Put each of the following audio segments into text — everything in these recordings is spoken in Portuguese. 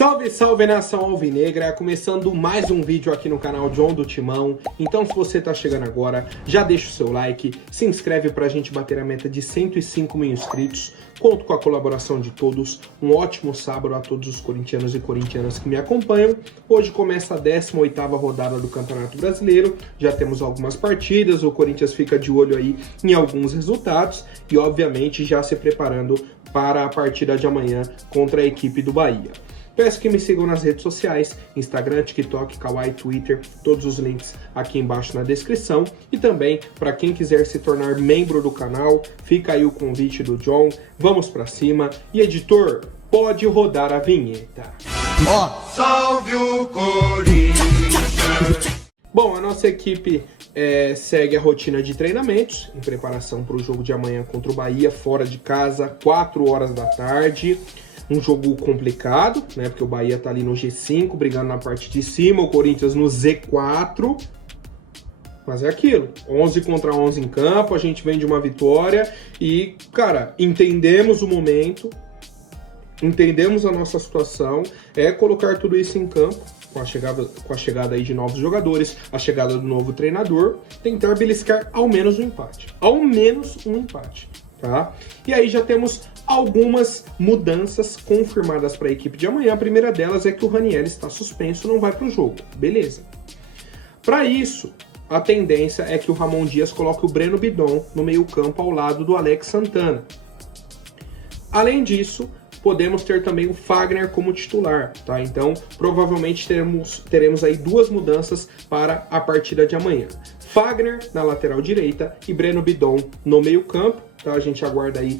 Salve, salve nação alvinegra, começando mais um vídeo aqui no canal John do Timão. Então se você tá chegando agora, já deixa o seu like, se inscreve pra gente bater a meta de 105 mil inscritos. Conto com a colaboração de todos, um ótimo sábado a todos os corintianos e corintianas que me acompanham. Hoje começa a 18ª rodada do Campeonato Brasileiro, já temos algumas partidas, o Corinthians fica de olho aí em alguns resultados e obviamente já se preparando para a partida de amanhã contra a equipe do Bahia. Peço que me sigam nas redes sociais, Instagram, TikTok, Kawaii, Twitter, todos os links aqui embaixo na descrição. E também, para quem quiser se tornar membro do canal, fica aí o convite do John, vamos pra cima. E editor, pode rodar a vinheta. Salve o Corinthians! Bom, a nossa equipe segue a rotina de treinamentos, em preparação para o jogo de amanhã contra o Bahia, fora de casa, 4 horas da tarde. Um jogo complicado, né? Porque o Bahia tá ali no G5, brigando na parte de cima, o Corinthians no Z4. Mas é aquilo, 11 contra 11 em campo, a gente vem de uma vitória e, cara, entendemos o momento, entendemos a nossa situação, é colocar tudo isso em campo, com a chegada aí de novos jogadores, a chegada do novo treinador, tentar beliscar ao menos um empate. Ao menos um empate, tá? E aí já temos algumas mudanças confirmadas para a equipe de amanhã. A primeira delas é que o Ranieri está suspenso, não vai para o jogo. Beleza. Para isso, a tendência é que o Ramon Dias coloque o Breno Bidon no meio-campo ao lado do Alex Santana. Além disso, podemos ter também o Fagner como titular, tá? Então, provavelmente teremos aí duas mudanças para a partida de amanhã. Fagner na lateral direita e Breno Bidon no meio-campo. Tá, a gente aguarda aí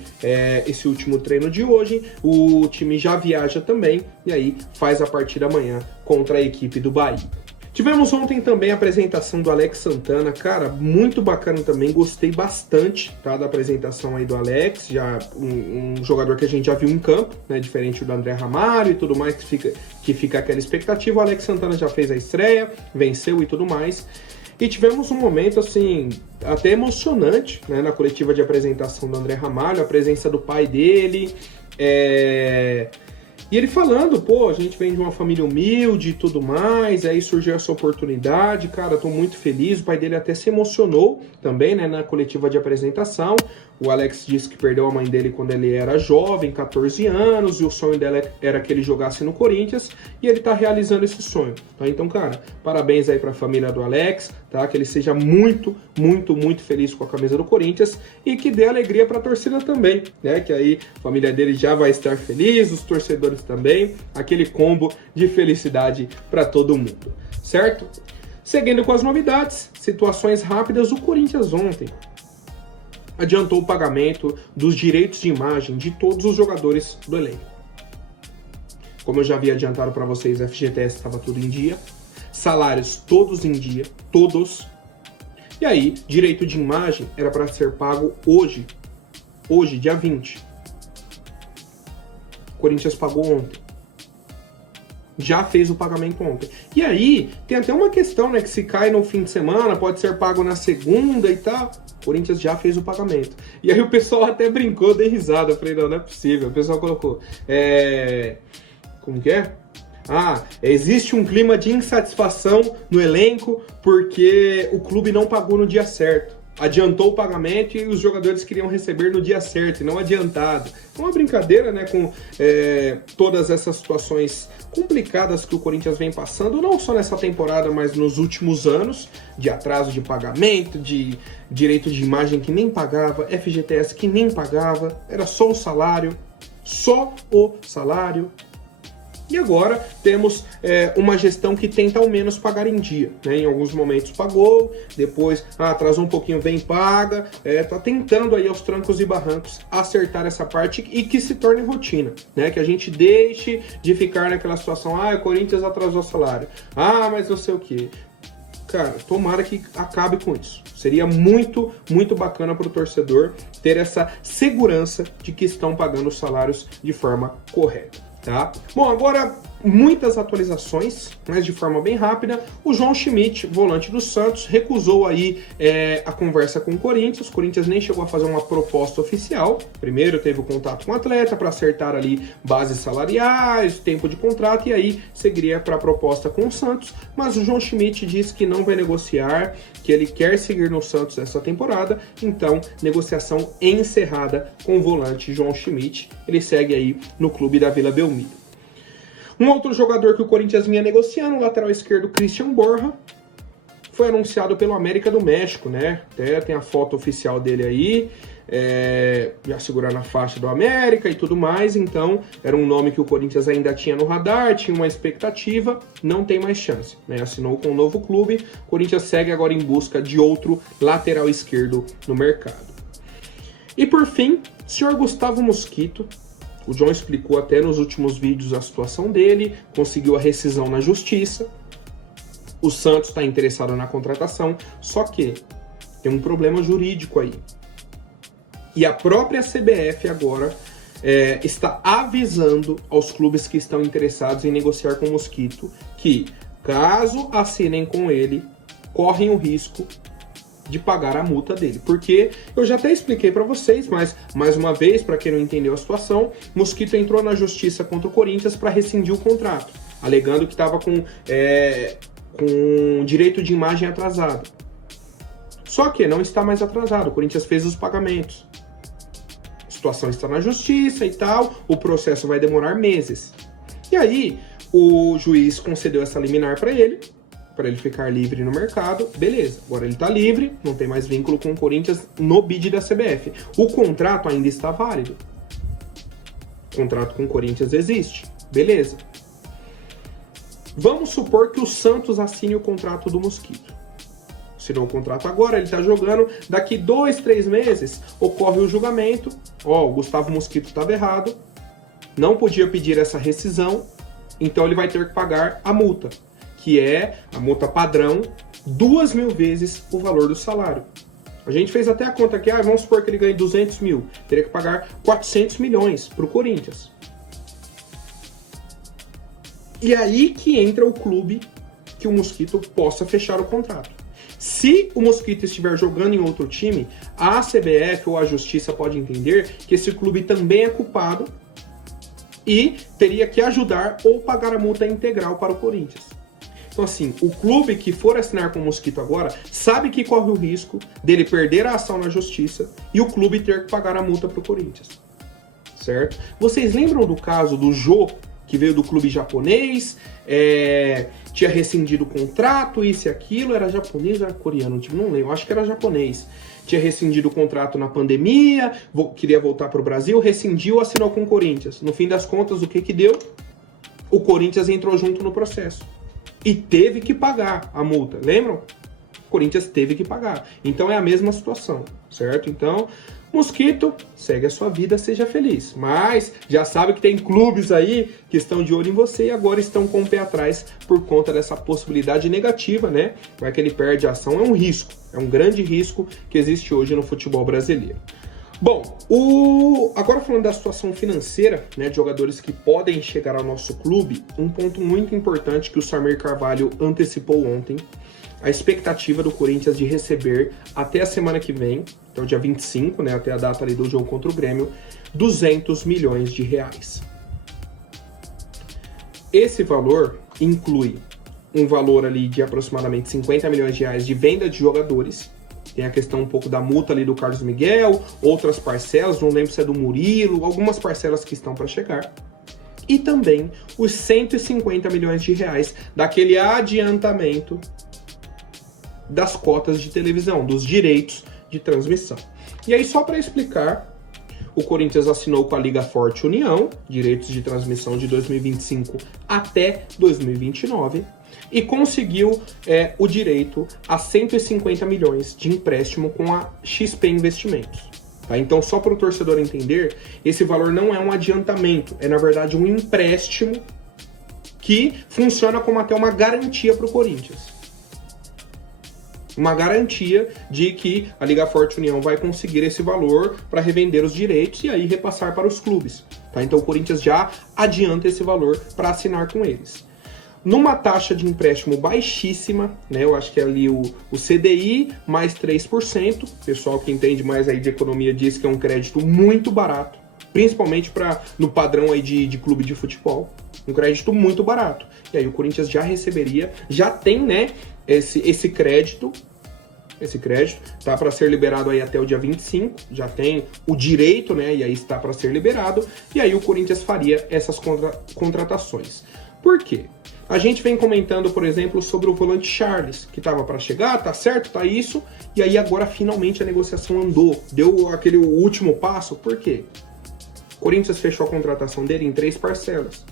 esse último treino de hoje. O time já viaja também e aí faz a partida amanhã contra a equipe do Bahia. Tivemos ontem também a apresentação do Alex Santana, cara, muito bacana também, gostei bastante, tá, da apresentação aí do Alex, já um jogador que a gente já viu em campo, né, diferente do André Ramalho e tudo mais, que fica aquela expectativa. O Alex Santana já fez a estreia, venceu e tudo mais. E tivemos um momento, assim, até emocionante, né, na coletiva de apresentação do André Ramalho, a presença do pai dele, e ele falando, pô, a gente vem de uma família humilde e tudo mais, aí surgiu essa oportunidade, cara, tô muito feliz, o pai dele até se emocionou também, né, na coletiva de apresentação. O Alex disse que perdeu a mãe dele quando ele era jovem, 14 anos, e o sonho dela era que ele jogasse no Corinthians, e ele tá realizando esse sonho, tá? Então, cara, parabéns aí pra família do Alex, tá? Que ele seja muito, muito, muito feliz com a camisa do Corinthians, e que dê alegria pra torcida também, né? Que aí a família dele já vai estar feliz, os torcedores também, aquele combo de felicidade pra todo mundo, certo? Seguindo com as novidades, situações rápidas, o Corinthians ontem adiantou o pagamento dos direitos de imagem de todos os jogadores do elenco. Como eu já havia adiantado para vocês, a FGTS estava tudo em dia, salários todos em dia, todos. E aí, direito de imagem era para ser pago hoje, dia 20. O Corinthians pagou ontem. Já fez o pagamento ontem. E aí, tem até uma questão, né, que se cai no fim de semana, pode ser pago na segunda e tal. O Corinthians já fez o pagamento. E aí o pessoal até brincou, dei risada. Eu falei, não é possível. O pessoal colocou, como que é? Existe um clima de insatisfação no elenco porque o clube não pagou no dia certo. Adiantou o pagamento e os jogadores queriam receber no dia certo e não adiantado. É uma brincadeira, né, com todas essas situações complicadas que o Corinthians vem passando, não só nessa temporada, mas nos últimos anos, de atraso de pagamento, de direito de imagem que nem pagava, FGTS que nem pagava, era só o salário. E agora temos uma gestão que tenta ao menos pagar em dia, né? Em alguns momentos pagou, depois atrasou um pouquinho, vem e paga, tá tentando aí aos trancos e barrancos acertar essa parte e que se torne rotina, né? Que a gente deixe de ficar naquela situação, o Corinthians atrasou o salário, mas não sei o que. Cara, tomara que acabe com isso. Seria muito, muito bacana para o torcedor ter essa segurança de que estão pagando os salários de forma correta. Tá? Bom, agora muitas atualizações, mas de forma bem rápida. O João Schmidt, volante do Santos, recusou aí a conversa com o Corinthians. O Corinthians nem chegou a fazer uma proposta oficial. Primeiro teve o contato com o atleta para acertar ali bases salariais, tempo de contrato, e aí seguiria para a proposta com o Santos. Mas o João Schmidt disse que não vai negociar, que ele quer seguir no Santos essa temporada. Então, negociação encerrada com o volante João Schmidt. Ele segue aí no clube da Vila Belmiro. Um outro jogador que o Corinthians vinha negociando, o lateral esquerdo Christian Borja, foi anunciado pelo América do México, né? Até tem a foto oficial dele aí, já segurando a faixa do América e tudo mais. Então, era um nome que o Corinthians ainda tinha no radar, tinha uma expectativa, não tem mais chance, né? Assinou com um novo clube, o Corinthians segue agora em busca de outro lateral esquerdo no mercado. E por fim, o senhor Gustavo Mosquito. O John explicou até nos últimos vídeos a situação dele, conseguiu a rescisão na justiça. O Santos está interessado na contratação, só que tem um problema jurídico aí. E a própria CBF agora está avisando aos clubes que estão interessados em negociar com o Mosquito que, caso assinem com ele, correm o risco de pagar a multa dele, porque eu já até expliquei para vocês, mas mais uma vez, para quem não entendeu a situação, Mosquito entrou na justiça contra o Corinthians para rescindir o contrato, alegando que estava com direito de imagem atrasado. Só que não está mais atrasado, o Corinthians fez os pagamentos. A situação está na justiça e tal, o processo vai demorar meses. E aí, o juiz concedeu essa liminar para ele ficar livre no mercado, beleza. Agora ele está livre, não tem mais vínculo com o Corinthians no bid da CBF. O contrato ainda está válido. O contrato com o Corinthians existe, beleza. Vamos supor que o Santos assine o contrato do Mosquito. Assinou o contrato agora, ele está jogando, daqui 2-3 meses ocorre o julgamento. O Gustavo Mosquito estava errado, não podia pedir essa rescisão, então ele vai ter que pagar a multa, que é a multa padrão, 2.000 vezes o valor do salário. A gente fez até a conta aqui, vamos supor que ele ganhe 200 mil, teria que pagar 400 milhões para o Corinthians. E aí que entra o clube que o Mosquito possa fechar o contrato. Se o Mosquito estiver jogando em outro time, a CBF ou a Justiça pode entender que esse clube também é culpado e teria que ajudar ou pagar a multa integral para o Corinthians. Então, assim, o clube que for assinar com o Mosquito agora sabe que corre o risco dele perder a ação na justiça e o clube ter que pagar a multa para o Corinthians. Certo? Vocês lembram do caso do Jô, que veio do clube japonês, tinha rescindido o contrato, isso e aquilo, era japonês ou era coreano? Não lembro, acho que era japonês. Tinha rescindido o contrato na pandemia, queria voltar para o Brasil, rescindiu, assinou com o Corinthians. No fim das contas, o que deu? O Corinthians entrou junto no processo. E teve que pagar a multa, lembram? O Corinthians teve que pagar. Então é a mesma situação, certo? Então, Mosquito, segue a sua vida, seja feliz. Mas já sabe que tem clubes aí que estão de olho em você e agora estão com o pé atrás por conta dessa possibilidade negativa, né? Vai que ele perde a ação, é um risco. É um grande risco que existe hoje no futebol brasileiro. Bom, agora falando da situação financeira, né, de jogadores que podem chegar ao nosso clube, um ponto muito importante que o Samir Carvalho antecipou ontem, a expectativa do Corinthians de receber até a semana que vem, então dia 25, né, até a data ali do jogo contra o Grêmio, 200 milhões de reais. Esse valor inclui um valor ali de aproximadamente 50 milhões de reais de venda de jogadores. Tem a questão um pouco da multa ali do Carlos Miguel, outras parcelas, não lembro se é do Murilo, algumas parcelas que estão para chegar. E também os 150 milhões de reais daquele adiantamento das cotas de televisão, dos direitos de transmissão. E aí, só para explicar, o Corinthians assinou com a Liga Forte União, direitos de transmissão de 2025 até 2029, e conseguiu o direito a 150 milhões de empréstimo com a XP Investimentos. Tá? Então, só para o torcedor entender, esse valor não é um adiantamento, é na verdade um empréstimo que funciona como até uma garantia para o Corinthians. Uma garantia de que a Liga Forte União vai conseguir esse valor para revender os direitos e aí repassar para os clubes. tá? Então o Corinthians já adianta esse valor para assinar com eles. Numa taxa de empréstimo baixíssima, né? Eu acho que é ali o CDI mais 3%. O pessoal que entende mais aí de economia diz que é um crédito muito barato, principalmente no padrão aí de clube de futebol. Um crédito muito barato. E aí o Corinthians já receberia, já tem, né, esse crédito. Esse crédito tá para ser liberado aí até o dia 25, já tem o direito, né, e aí está para ser liberado, e aí o Corinthians faria essas contratações. Por quê? A gente vem comentando, por exemplo, sobre o volante Charles, que estava para chegar, tá certo, tá isso, e aí agora finalmente a negociação andou, deu aquele último passo. Por quê? O Corinthians fechou a contratação dele em 3 parcelas.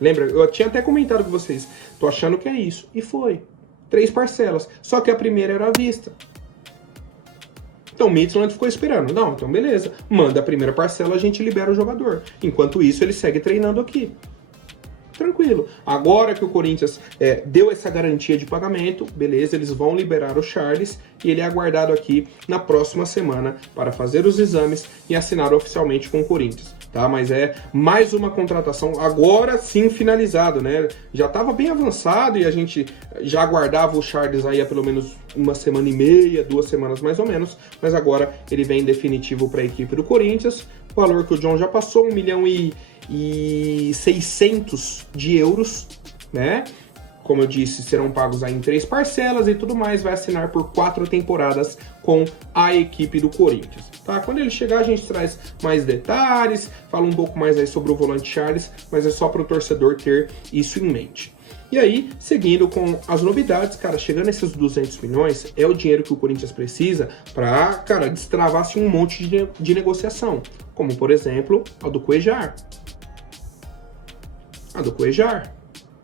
Lembra? Eu tinha até comentado com vocês, tô achando que é isso, e foi. 3 parcelas, só que a primeira era à vista. Então o Midtjylland ficou esperando. Não, então beleza, manda a primeira parcela, a gente libera o jogador. Enquanto isso, ele segue treinando aqui. Tranquilo. Agora que o Corinthians deu essa garantia de pagamento, beleza, eles vão liberar o Charles e ele é aguardado aqui na próxima semana para fazer os exames e assinar oficialmente com o Corinthians. Tá? Mas é mais uma contratação, agora sim finalizado, né? Já estava bem avançado e a gente já aguardava o Charles aí há pelo menos 1 semana e meia, 2 semanas mais ou menos, mas agora ele vem em definitivo para a equipe do Corinthians. O valor que o John já passou, 1.600.000 de euros, né? Como eu disse, serão pagos aí em 3 parcelas e tudo mais, vai assinar por 4 temporadas com a equipe do Corinthians, tá? Quando ele chegar, a gente traz mais detalhes, fala um pouco mais aí sobre o volante Charles, mas é só para o torcedor ter isso em mente. E aí, seguindo com as novidades, cara, chegando a esses 200 milhões, é o dinheiro que o Corinthians precisa para, cara, destravar assim, um monte de negociação, como, por exemplo, a do Cuéllar. A do Cuéllar,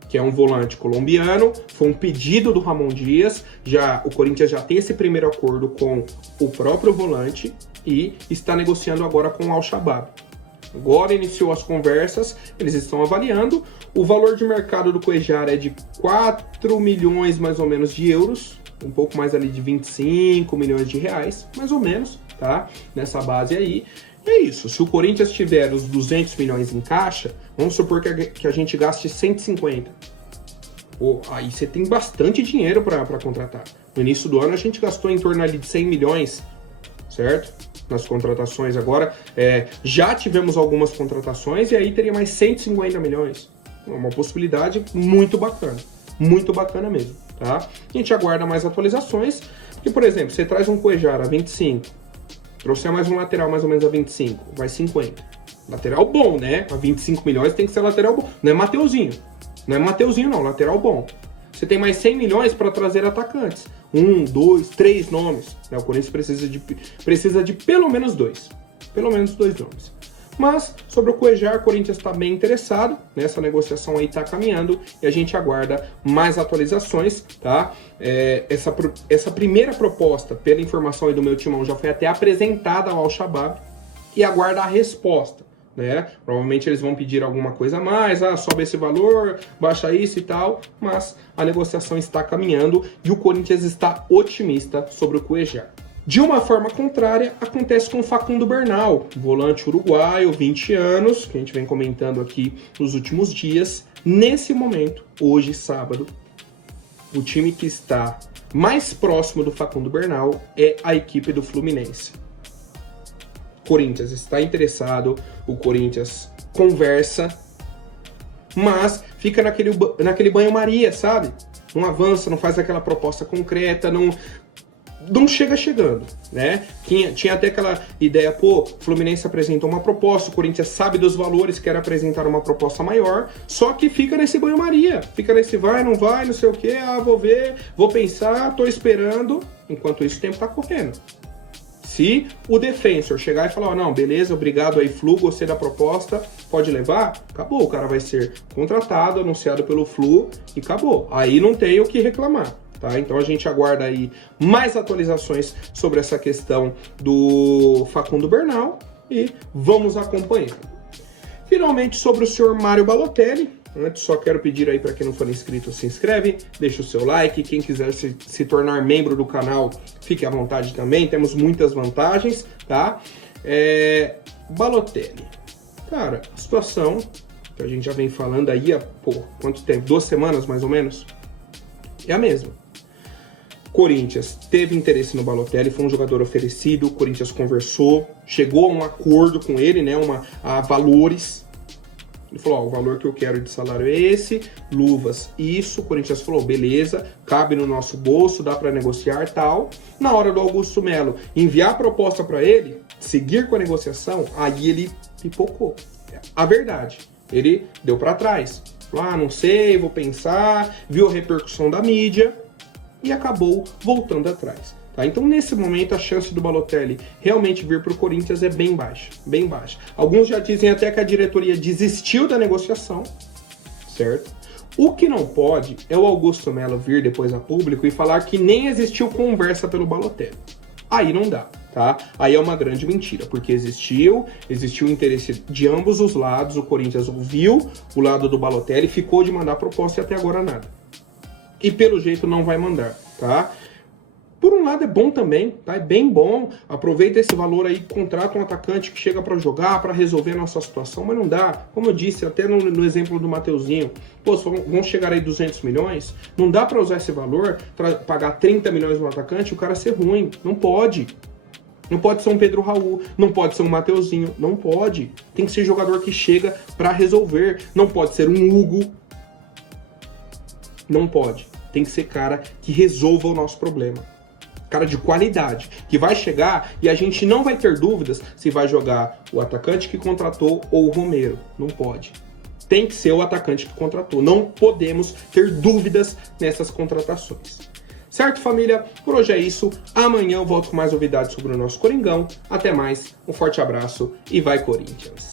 que é um volante colombiano, foi um pedido do Ramon Dias, o Corinthians já tem esse primeiro acordo com o próprio volante e está negociando agora com o Al-Shabaab. Agora iniciou as conversas, eles estão avaliando, o valor de mercado do Cuéllar é de 4 milhões mais ou menos de euros, um pouco mais ali de 25 milhões de reais, mais ou menos, tá? Nessa base aí. É isso, se o Corinthians tiver os 200 milhões em caixa, vamos supor que a gente gaste 150. Aí você tem bastante dinheiro para contratar. No início do ano a gente gastou em torno ali de 100 milhões, certo? Nas contratações. Agora já tivemos algumas contratações e aí teria mais 150 milhões. Uma possibilidade muito bacana mesmo, tá? A gente aguarda mais atualizações, porque, por exemplo, você traz um Cuéllar a 25, trouxer mais um lateral mais ou menos a 25, vai 50. Lateral bom, né? A 25 milhões tem que ser lateral bom. Não é Mateuzinho. Não é Mateuzinho, não. Lateral bom. Você tem mais 100 milhões para trazer atacantes. 1, 2, 3 nomes. Né? O Corinthians precisa de pelo menos 2. Pelo menos 2 nomes. Mas, sobre o Cuéllar, o Corinthians está bem interessado, né? Essa negociação aí está caminhando e a gente aguarda mais atualizações, tá? Essa primeira proposta, pela informação aí do meu timão, já foi até apresentada ao Al-Shabaab e aguarda a resposta, né? Provavelmente eles vão pedir alguma coisa a mais, sobe esse valor, baixa isso e tal, mas a negociação está caminhando e o Corinthians está otimista sobre o Cuéllar. De uma forma contrária, acontece com o Facundo Bernal, volante uruguaio, 20 anos, que a gente vem comentando aqui nos últimos dias. Nesse momento, hoje, sábado, o time que está mais próximo do Facundo Bernal é a equipe do Fluminense. O Corinthians está interessado, o Corinthians conversa, mas fica naquele banho-maria, sabe? Não avança, não faz aquela proposta concreta, não chega chegando, né? Tinha até aquela ideia, o Fluminense apresentou uma proposta, o Corinthians sabe dos valores, quer apresentar uma proposta maior, só que fica nesse banho-maria, fica nesse vai, não sei o que, vou ver, vou pensar, tô esperando, enquanto isso o tempo tá correndo. Se o defensor chegar e falar, não, beleza, obrigado aí, Flu, gostei da proposta, pode levar, acabou, o cara vai ser contratado, anunciado pelo Flu e acabou. Aí não tem o que reclamar. Tá? Então a gente aguarda aí mais atualizações sobre essa questão do Facundo Bernal e vamos acompanhando. Finalmente, sobre o senhor Mário Balotelli, antes só quero pedir aí para quem não for inscrito, se inscreve, deixa o seu like, quem quiser se tornar membro do canal, fique à vontade também, temos muitas vantagens, tá? Balotelli. Cara, a situação que a gente já vem falando aí há, quanto tempo? 2 semanas, mais ou menos? É a mesma. Corinthians teve interesse no Balotelli, foi um jogador oferecido, o Corinthians conversou, chegou a um acordo com ele, né, a valores. Ele falou, o valor que eu quero de salário é esse, luvas, isso. O Corinthians falou, beleza, cabe no nosso bolso, dá para negociar, tal. Na hora do Augusto Melo enviar a proposta para ele, seguir com a negociação, aí ele pipocou. A verdade, ele deu para trás. Falou, não sei, vou pensar, viu a repercussão da mídia e acabou voltando atrás. Tá? Então, nesse momento, a chance do Balotelli realmente vir para o Corinthians é bem baixa, bem baixa. Alguns já dizem até que a diretoria desistiu da negociação, certo? O que não pode é o Augusto Melo vir depois a público e falar que nem existiu conversa pelo Balotelli. Aí não dá, tá? Aí é uma grande mentira, porque existiu interesse de ambos os lados, o Corinthians ouviu o lado do Balotelli, ficou de mandar proposta e até agora nada. E pelo jeito não vai mandar, tá? Por um lado é bom também, tá? É bem bom, aproveita esse valor aí, contrata um atacante que chega para jogar, para resolver a nossa situação, mas não dá. Como eu disse, até no exemplo do Mateuzinho, vão chegar aí 200 milhões, não dá para usar esse valor, pagar 30 milhões no atacante e o cara ser ruim, não pode. Não pode ser um Pedro Raul, não pode ser um Mateuzinho, não pode. Tem que ser jogador que chega para resolver, não pode ser um Hugo. Não pode. Tem que ser cara que resolva o nosso problema. Cara de qualidade, que vai chegar e a gente não vai ter dúvidas se vai jogar o atacante que contratou ou o Romero. Não pode. Tem que ser o atacante que contratou. Não podemos ter dúvidas nessas contratações. Certo, família? Por hoje é isso. Amanhã eu volto com mais novidades sobre o nosso Coringão. Até mais, um forte abraço e vai Corinthians!